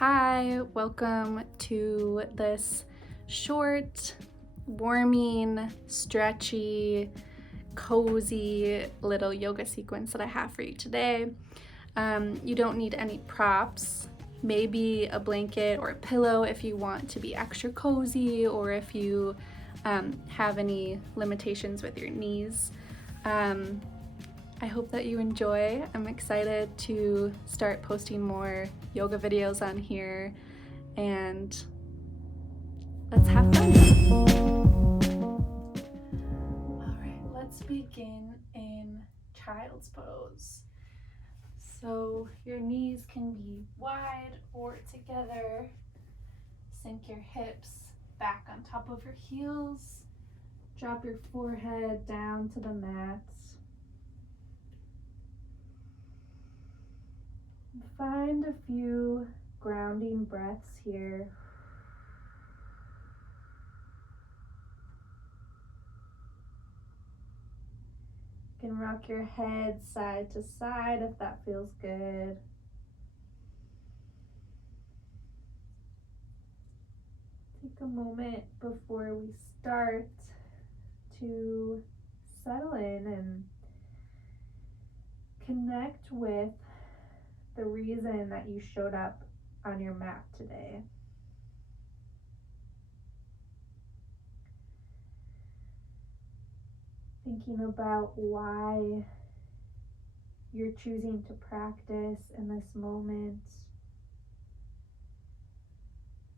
Hi, welcome to this short, warming, stretchy, cozy little yoga sequence that I have for you today. You don't need any props, maybe a blanket or a pillow if you want to be extra cozy or if you have any limitations with your knees. I hope that you enjoy. I'm excited to start posting more yoga videos on here, and let's have fun. All right, let's begin in child's pose. So your knees can be wide or together. Sink your hips back on top of your heels. Drop your forehead down to the mat. Find a few grounding breaths here. You can rock your head side to side if that feels good. Take a moment before we start to settle in and connect with the reason that you showed up on your mat today. Thinking about why you're choosing to practice in this moment.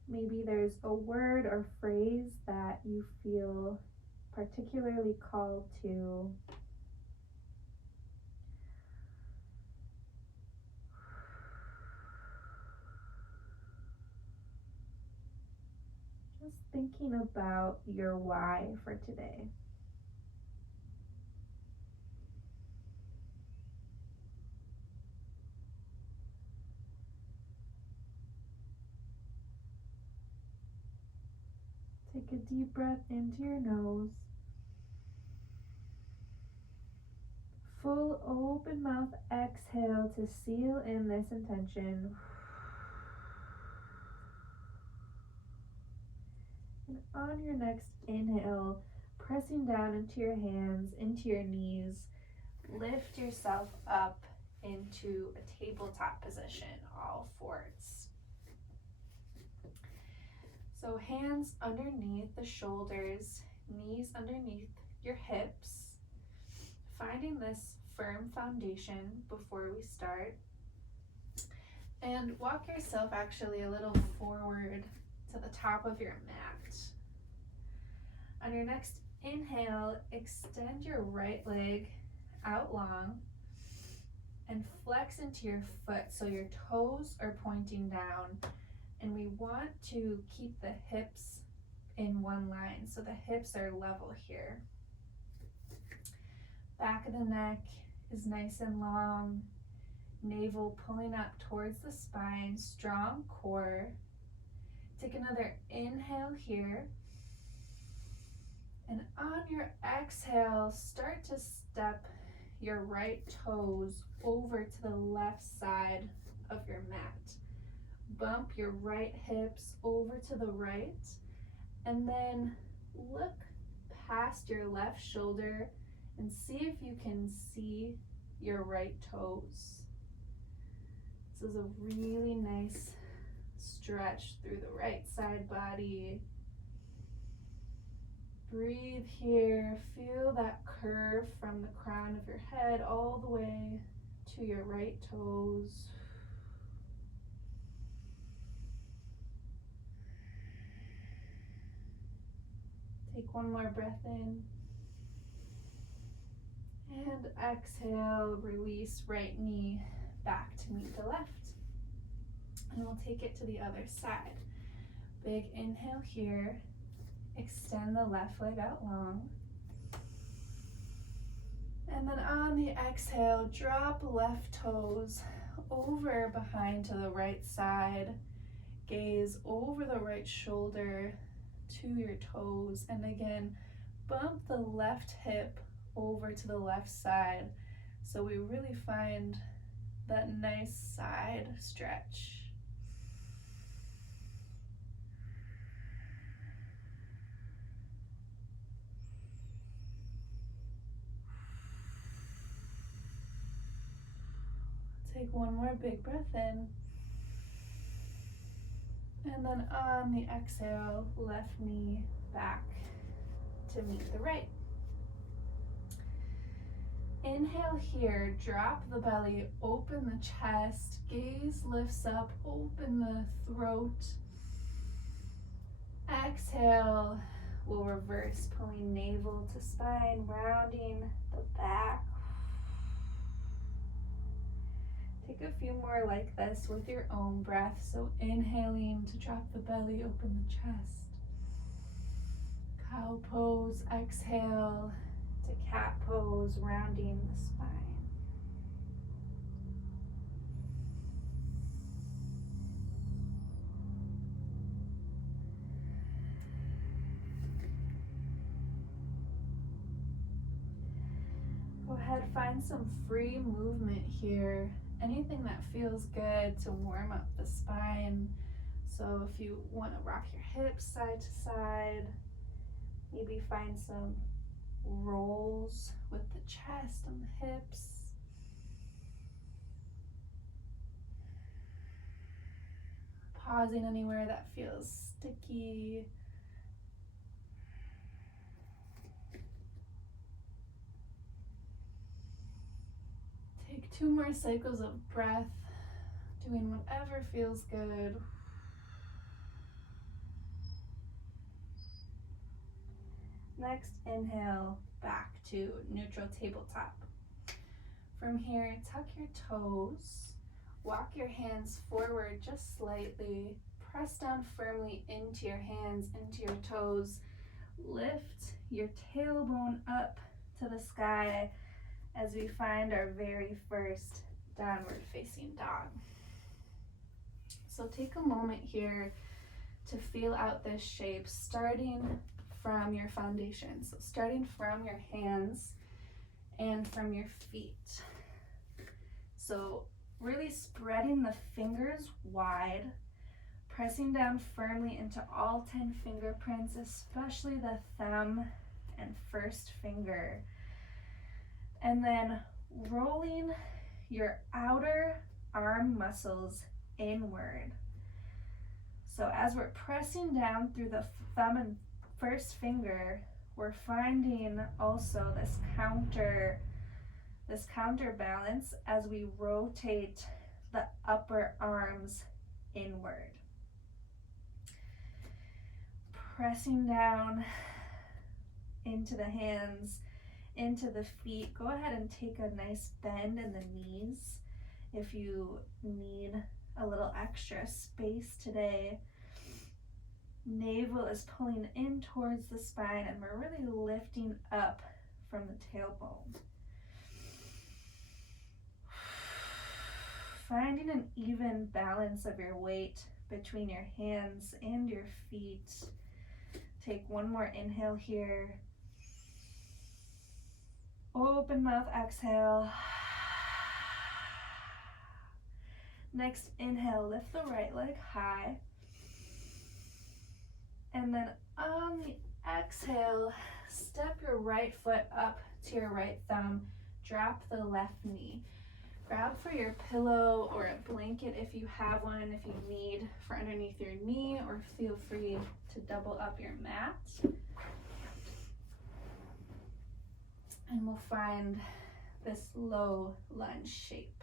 Maybe there's a word or phrase that you feel particularly called to. Just thinking about your why for today. Take a deep breath into your nose. Full open mouth exhale to seal in this intention. And on your next inhale, pressing down into your hands, into your knees, lift yourself up into a tabletop position, all fours. So hands underneath the shoulders, knees underneath your hips, finding this firm foundation before we start. And walk yourself actually a little forward to the top of your mat. On your next inhale, extend your right leg out long and flex into your foot so your toes are pointing down. And we want to keep the hips in one line, so the hips are level here. Back of the neck is nice and long, navel pulling up towards the spine, strong core. Take another inhale here. And on your exhale, start to step your right toes over to the left side of your mat. Bump your right hips over to the right, and then look past your left shoulder and see if you can see your right toes. This is a really nice stretch through the right side body. Breathe here, feel that curve from the crown of your head all the way to your right toes. Take one more breath in. And exhale, release right knee back to meet the left. And we'll take it to the other side. Big inhale here. Extend the left leg out long. And then on the exhale, drop left toes over behind to the right side. Gaze over the right shoulder to your toes. And again, bump the left hip over to the left side. So we really find that nice side stretch. Take one more big breath in. And then on the exhale, left knee back to meet the right. Inhale here, drop the belly, open the chest, gaze lifts up, open the throat. Exhale, we'll reverse, pulling navel to spine, rounding the back. Take a few more like this with your own breath. So inhaling to drop the belly, open the chest. Cow pose, exhale to cat pose, rounding the spine. Go ahead, find some free movement here. Anything that feels good to warm up the spine. So if you want to rock your hips side to side, maybe find some rolls with the chest and the hips. Pausing anywhere that feels sticky. Take 2 more cycles of breath, doing whatever feels good. Next, inhale back to neutral tabletop. From here, tuck your toes, walk your hands forward just slightly, press down firmly into your hands, into your toes, lift your tailbone up to the sky as we find our very first downward facing dog. So take a moment here to feel out this shape, starting from your foundation. So starting from your hands and from your feet. So really spreading the fingers wide, pressing down firmly into all 10 fingerprints, especially the thumb and first finger. And then rolling your outer arm muscles inward. So as we're pressing down through the thumb and first finger, we're finding also this counterbalance as we rotate the upper arms inward. Pressing down into the hands, into the feet. Go ahead and take a nice bend in the knees if you need a little extra space today. Navel is pulling in towards the spine and we're really lifting up from the tailbone. Finding an even balance of your weight between your hands and your feet. Take one more inhale here. Open mouth, exhale. Next inhale, lift the right leg high. And then on the exhale, step your right foot up to your right thumb. Drop the left knee. Grab for your pillow or a blanket if you have one, if you need, for underneath your knee, or feel free to double up your mat. And we'll find this low lunge shape.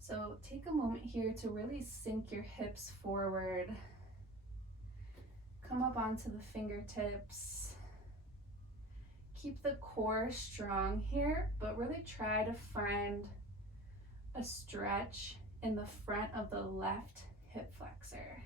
So take a moment here to really sink your hips forward. Come up onto the fingertips. Keep the core strong here, but really try to find a stretch in the front of the left hip flexor.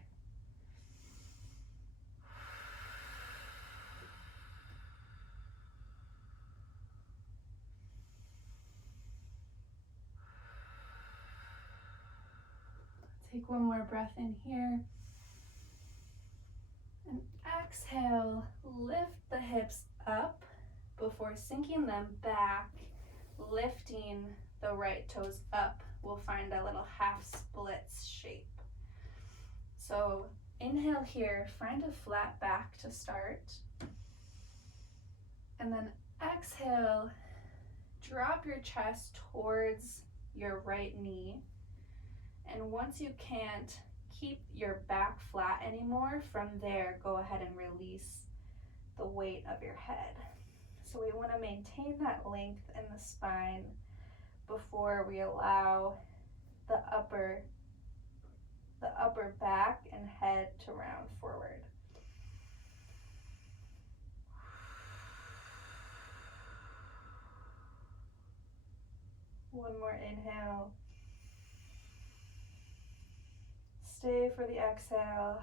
Take one more breath in here. And exhale, lift the hips up before sinking them back, lifting the right toes up. We'll find a little half splits shape. So inhale here, find a flat back to start. And then exhale, drop your chest towards your right knee. And once you can't keep your back flat anymore, from there, go ahead and release the weight of your head. So we want to maintain that length in the spine before we allow the upper back and head to round forward. One more inhale. Stay for the exhale.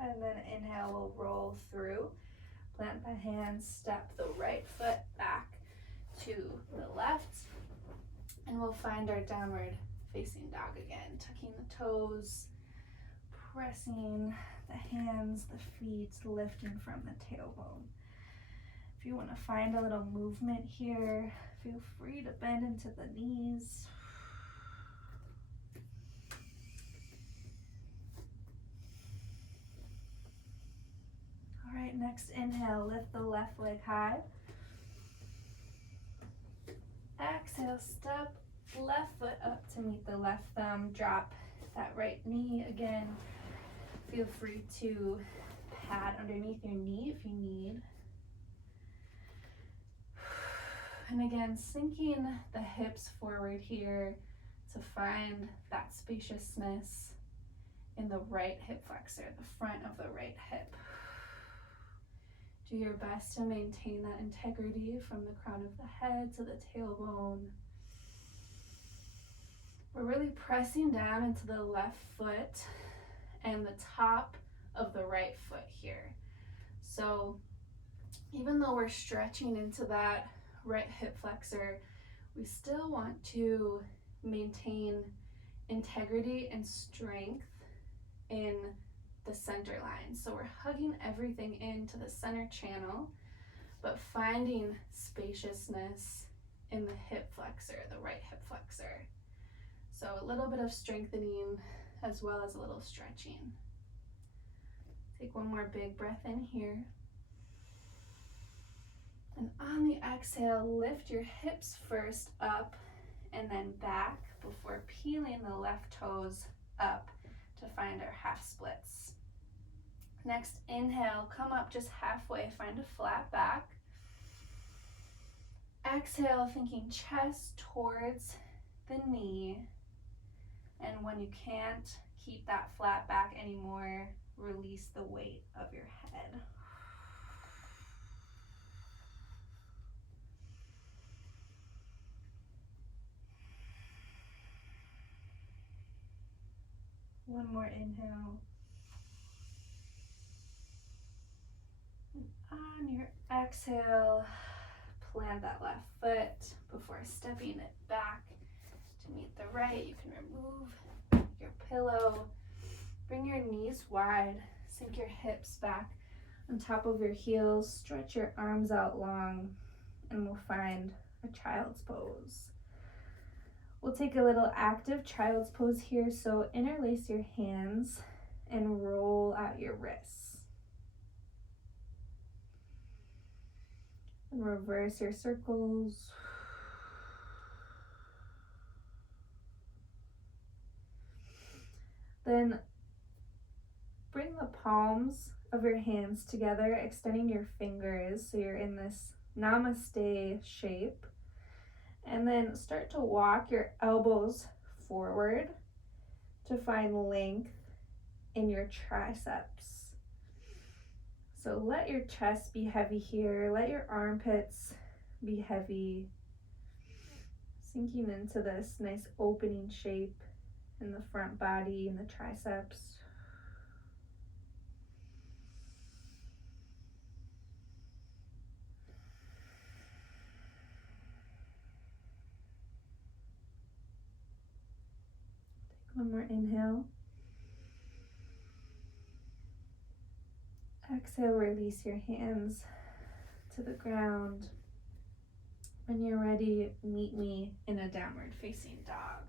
And then inhale, we'll roll through. Plant the hands, step the right foot back to the left. And we'll find our downward facing dog again. Tucking the toes, pressing the hands, the feet, lifting from the tailbone. If you want to find a little movement here, feel free to bend into the knees. All right, next inhale, lift the left leg high. Exhale, step left foot up to meet the left thumb. Drop that right knee again. Feel free to pad underneath your knee if you need. And again, sinking the hips forward here to find that spaciousness in the right hip flexor, the front of the right hip. Do your best to maintain that integrity from the crown of the head to the tailbone. We're really pressing down into the left foot and the top of the right foot here. So even though we're stretching into that right hip flexor, we still want to maintain integrity and strength in the center line. So we're hugging everything into the center channel, but finding spaciousness in the hip flexor, the right hip flexor. So a little bit of strengthening as well as a little stretching. Take one more big breath in here. And on the exhale, lift your hips first up and then back before peeling the left toes up to find our half splits. Next, inhale, come up just halfway, find a flat back. Exhale, thinking chest towards the knee. And when you can't keep that flat back anymore, release the weight of your head. One more inhale. On your exhale, plant that left foot before stepping it back to meet the right. You can remove your pillow. Bring your knees wide. Sink your hips back on top of your heels. Stretch your arms out long, and we'll find a child's pose. We'll take a little active child's pose here. So interlace your hands and roll out your wrists. And reverse your circles. Then bring the palms of your hands together, extending your fingers so you're in this namaste shape. And then start to walk your elbows forward to find length in your triceps. So let your chest be heavy here. Let your armpits be heavy. Sinking into this nice opening shape in the front body and the triceps. Take one more inhale. Exhale, release your hands to the ground. When you're ready, meet me in a downward facing dog.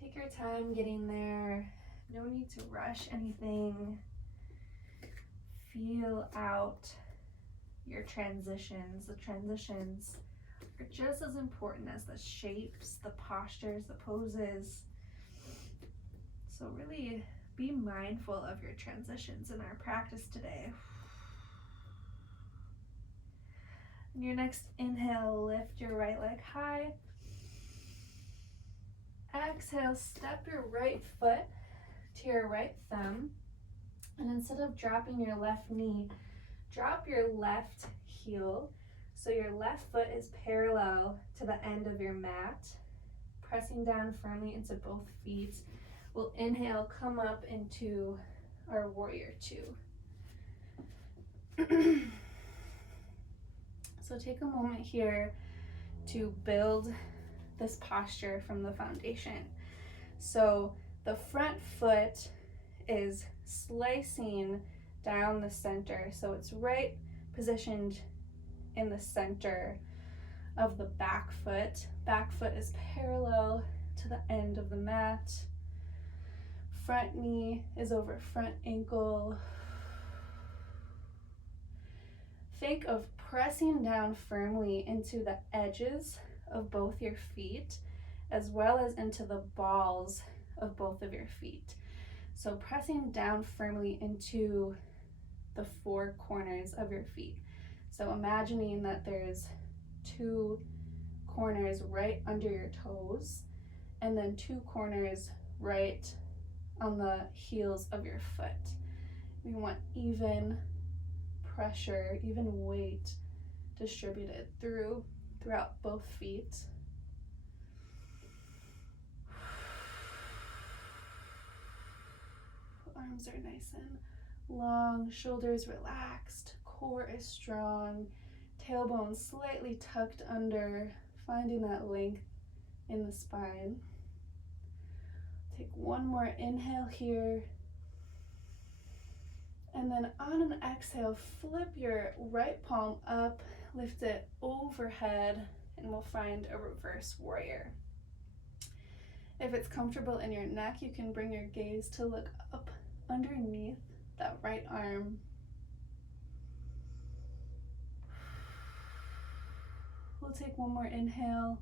Take your time getting there. No need to rush anything. Feel out your transitions. The transitions are just as important as the shapes, the postures, the poses. So really be mindful of your transitions in our practice today. And your next inhale, lift your right leg high. Exhale, step your right foot to your right thumb. And instead of dropping your left knee, drop your left heel. So your left foot is parallel to the end of your mat, pressing down firmly into both feet. We'll inhale, come up into our warrior two. So take a moment here to build this posture from the foundation. So the front foot is slicing down the center. So it's right positioned in the center of the back foot. Back foot is parallel to the end of the mat. Front knee is over front ankle. Think of pressing down firmly into the edges of both your feet, as well as into the balls of both of your feet. So pressing down firmly into the four corners of your feet. So imagining that there's two corners right under your toes, and then two corners right on the heels of your foot. We want even pressure, even weight distributed throughout both feet. Arms are nice and long, shoulders relaxed, core is strong, tailbone slightly tucked under, finding that length in the spine. Take one more inhale here. And then on an exhale, flip your right palm up, lift it overhead, and we'll find a reverse warrior. If it's comfortable in your neck, you can bring your gaze to look up underneath that right arm. We'll take one more inhale.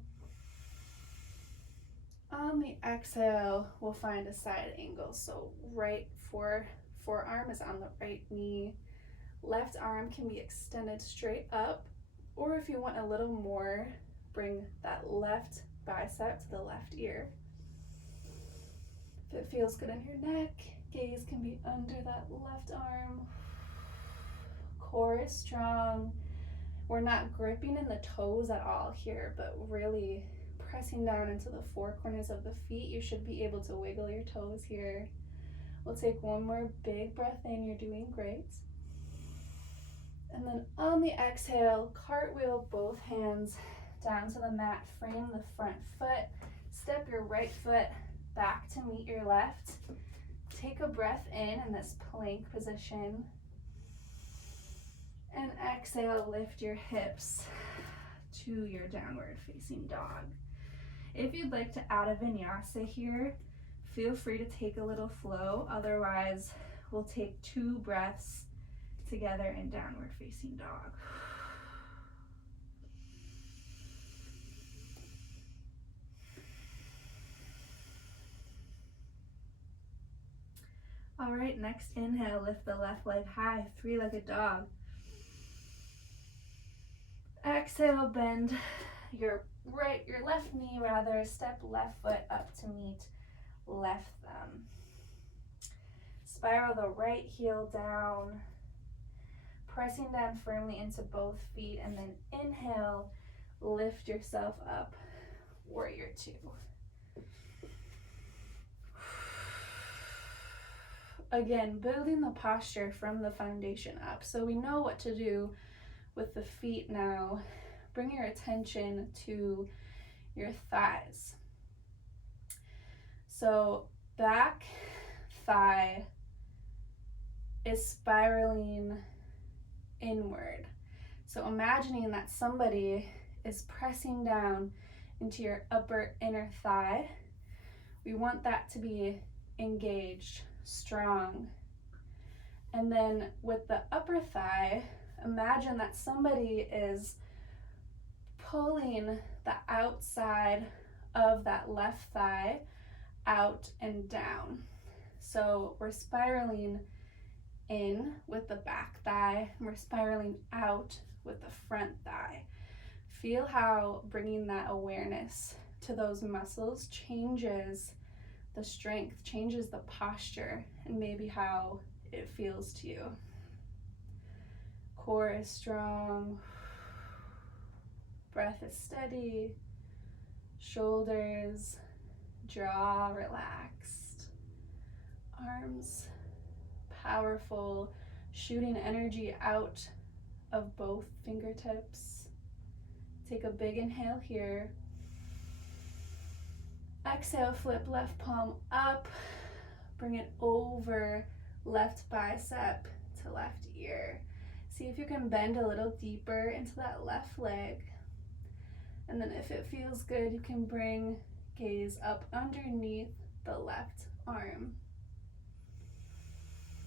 On the exhale, we'll find a side angle. So right forearm is on the right knee. Left arm can be extended straight up, or if you want a little more, bring that left bicep to the left ear. If it feels good in your neck, gaze can be under that left arm. Core is strong. We're not gripping in the toes at all here, but really pressing down into the four corners of the feet. You should be able to wiggle your toes here. We'll take one more big breath in. You're doing great. And then on the exhale, cartwheel both hands down to the mat, frame the front foot, step your right foot back to meet your left. Take a breath in this plank position. And exhale, lift your hips to your downward facing dog. If you'd like to add a vinyasa here, feel free to take a little flow. Otherwise, we'll take 2 breaths together in downward facing dog. All right, next inhale, lift the left leg high, 3-legged dog. Exhale, bend your left knee rather, step left foot up to meet left thumb. Spiral the right heel down, pressing down firmly into both feet, and then inhale, lift yourself up, warrior two. Again, building the posture from the foundation up. So we know what to do with the feet now. Bring your attention to your thighs. So back thigh is spiraling inward. So imagining that somebody is pressing down into your upper inner thigh. We want that to be engaged, strong. And then with the upper thigh, Imagine that somebody is pulling the outside of that left thigh out and down. So we're spiraling in with the back thigh, and we're spiraling out with the front thigh. Feel how bringing that awareness to those muscles changes the strength, changes the posture, and maybe how it feels to you. Core is strong, breath is steady, shoulders, jaw relaxed, arms powerful, shooting energy out of both fingertips. Take a big inhale here. Exhale, flip left palm up, bring it over left bicep to left ear. See if you can bend a little deeper into that left leg. And then if it feels good, you can bring gaze up underneath the left arm.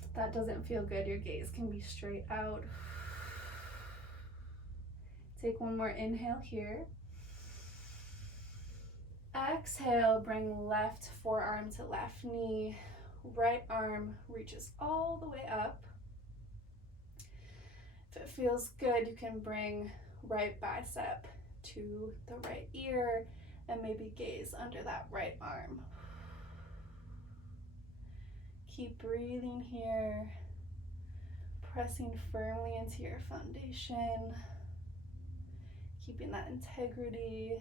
If that doesn't feel good, your gaze can be straight out. Take one more inhale here. Exhale, bring left forearm to left knee. Right arm reaches all the way up. If it feels good, you can bring right bicep to the right ear and maybe gaze under that right arm. Keep breathing here, pressing firmly into your foundation, keeping that integrity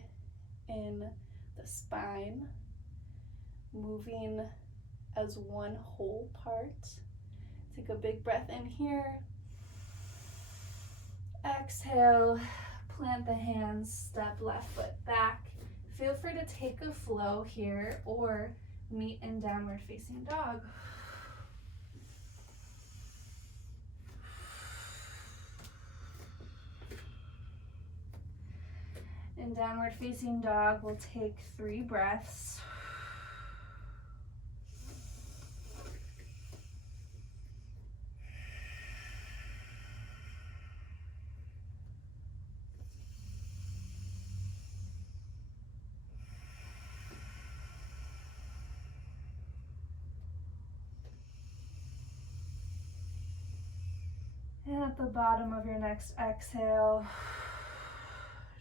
in the spine, moving as one whole part. Take a big breath in here. Exhale, plant the hands, step left foot back. Feel free to take a flow here or meet in downward facing dog. In downward facing dog, we'll take 3 breaths. And at the bottom of your next exhale,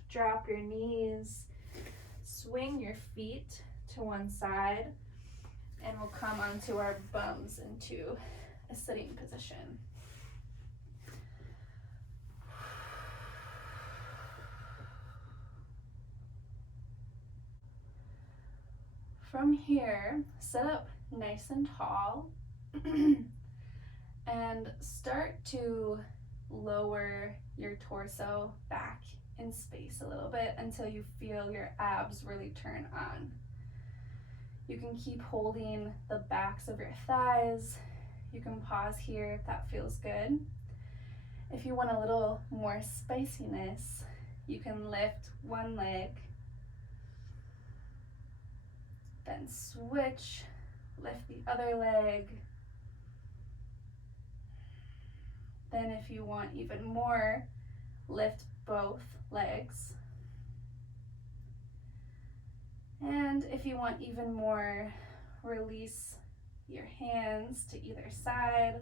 drop your knees, swing your feet to one side, and we'll come onto our bums into a sitting position. From here, sit up nice and tall and start to lower your torso back in space a little bit until you feel your abs really turn on. You can keep holding the backs of your thighs. You can pause here if that feels good. If you want a little more spiciness, you can lift one leg, then switch, lift the other leg. Then if you want even more, lift both legs. And if you want even more, release your hands to either side.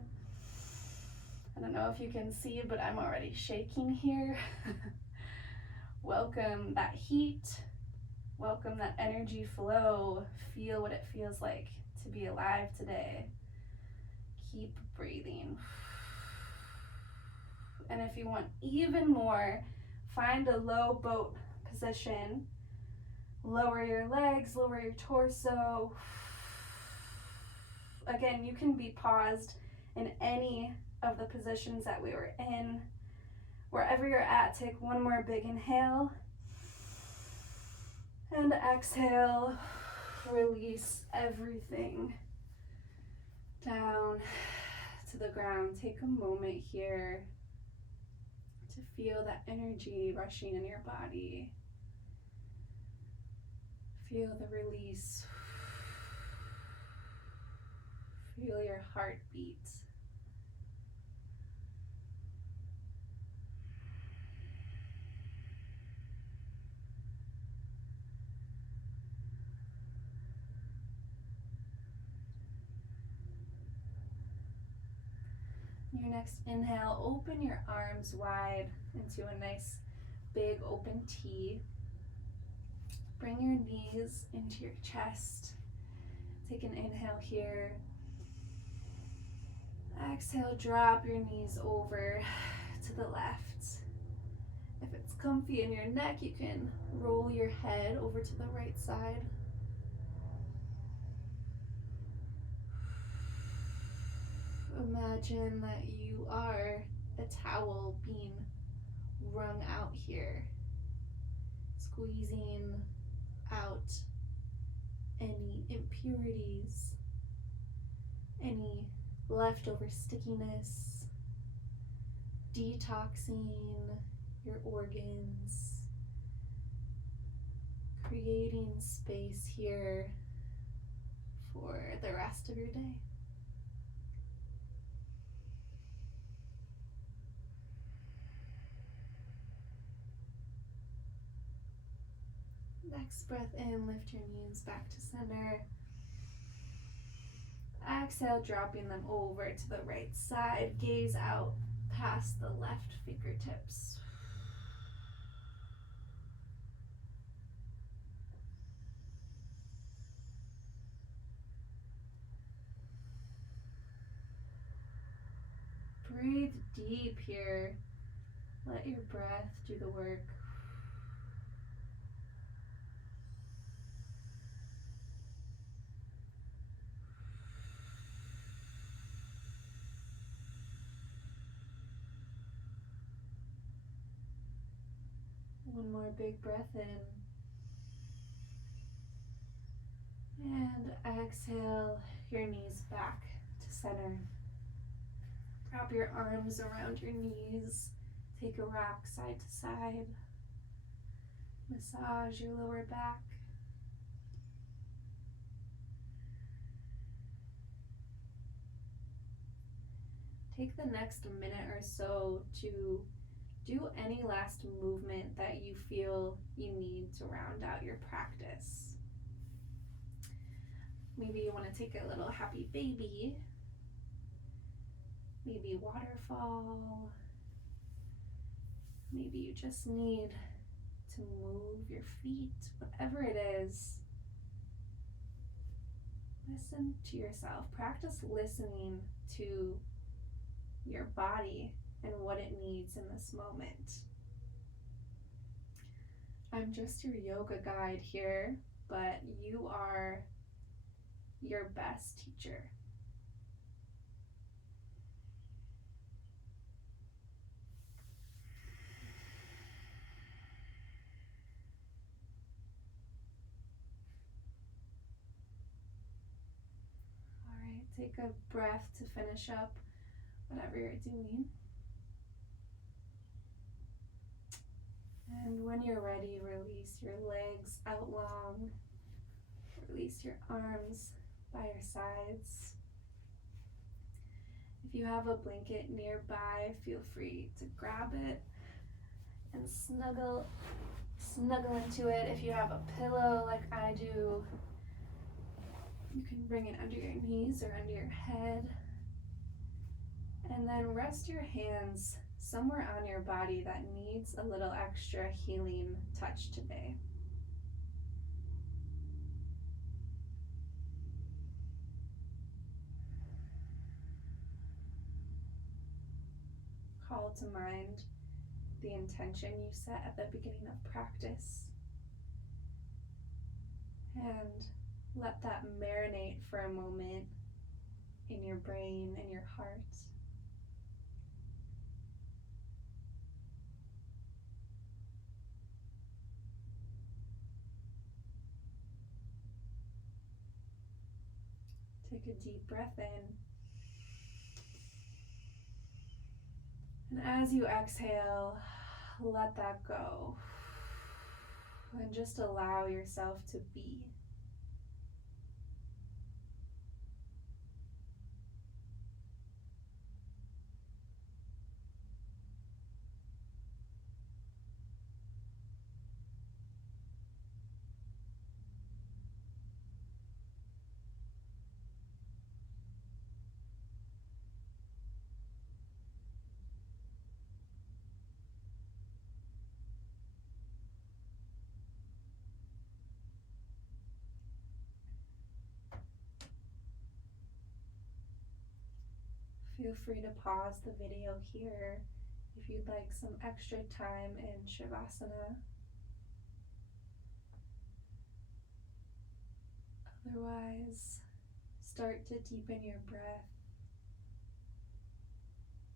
I don't know if you can see, but I'm already shaking here. Welcome that heat. Welcome that energy flow. Feel what it feels like to be alive today. Keep breathing. And if you want even more, find a low boat position. Lower your legs, lower your torso. Again, you can be paused in any of the positions that we were in. Wherever you're at, take one more big inhale. And exhale, release everything down to the ground. Take a moment here to feel that energy rushing in your body. Feel the release. Feel your heartbeat. your next inhale, open your arms wide into a nice big open T. Bring your knees into your chest. Take an inhale here. Exhale, drop your knees over to the left. If it's comfy in your neck, you can roll your head over to the right side. Imagine that you are a towel being wrung out here, squeezing out any impurities, any leftover stickiness, detoxing your organs, creating space here for the rest of your day. Next breath in, lift your knees back to center. Exhale, dropping them over to the right side. Gaze out past the left fingertips. Breathe deep here. Let your breath do the work. One more big breath in. And exhale, your knees back to center. Wrap your arms around your knees. Take a rock side to side. Massage your lower back. Take the next minute or so to do any last movement that you feel you need to round out your practice. Maybe you want to take a little happy baby, maybe waterfall, maybe you just need to move your feet, whatever it is. Listen to yourself. Practice listening to your body and what it needs in this moment. I'm just your yoga guide here, but you are your best teacher. All right, take a breath to finish up whatever you're doing. And when you're ready, release your legs out long. Release your arms by your sides. If you have a blanket nearby, feel free to grab it and snuggle into it. If you have a pillow like I do, you can bring it under your knees or under your head. And then rest your hands somewhere on your body that needs a little extra healing touch today. Call to mind the intention you set at the beginning of practice, and let that marinate for a moment in your brain and your heart. Take a deep breath in. And as you exhale, let that go. And just allow yourself to be. Feel free to pause the video here if you'd like some extra time in Shavasana. Otherwise, start to deepen your breath.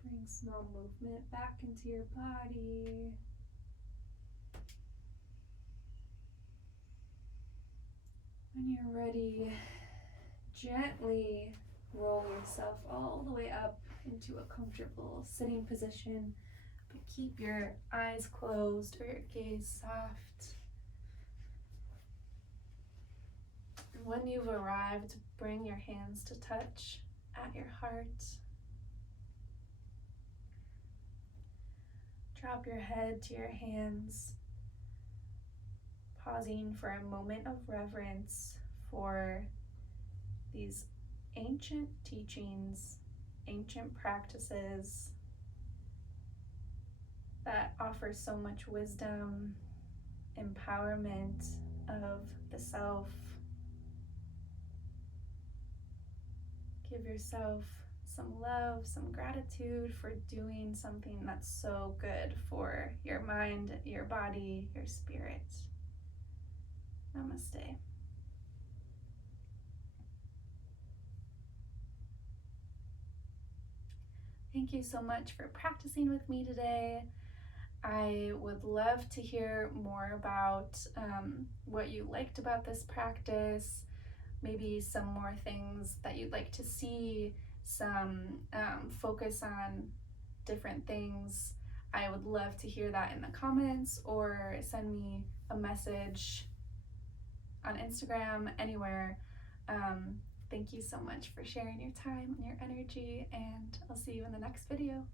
Bring small movement back into your body. When you're ready, gently roll yourself all the way up into a comfortable sitting position, but keep your eyes closed or your gaze soft. And when you've arrived, bring your hands to touch at your heart. Drop your head to your hands, pausing for a moment of reverence for these ancient teachings, ancient practices that offer so much wisdom, empowerment of the self. Give yourself some love, some gratitude for doing something that's so good for your mind, your body, your spirit. Namaste. Thank you so much for practicing with me today. I would love to hear more about what you liked about this practice, maybe some more things that you'd like to see, some focus on different things. I would love to hear that in the comments, or send me a message on Instagram, anywhere. Thank you so much for sharing your time and your energy, and I'll see you in the next video.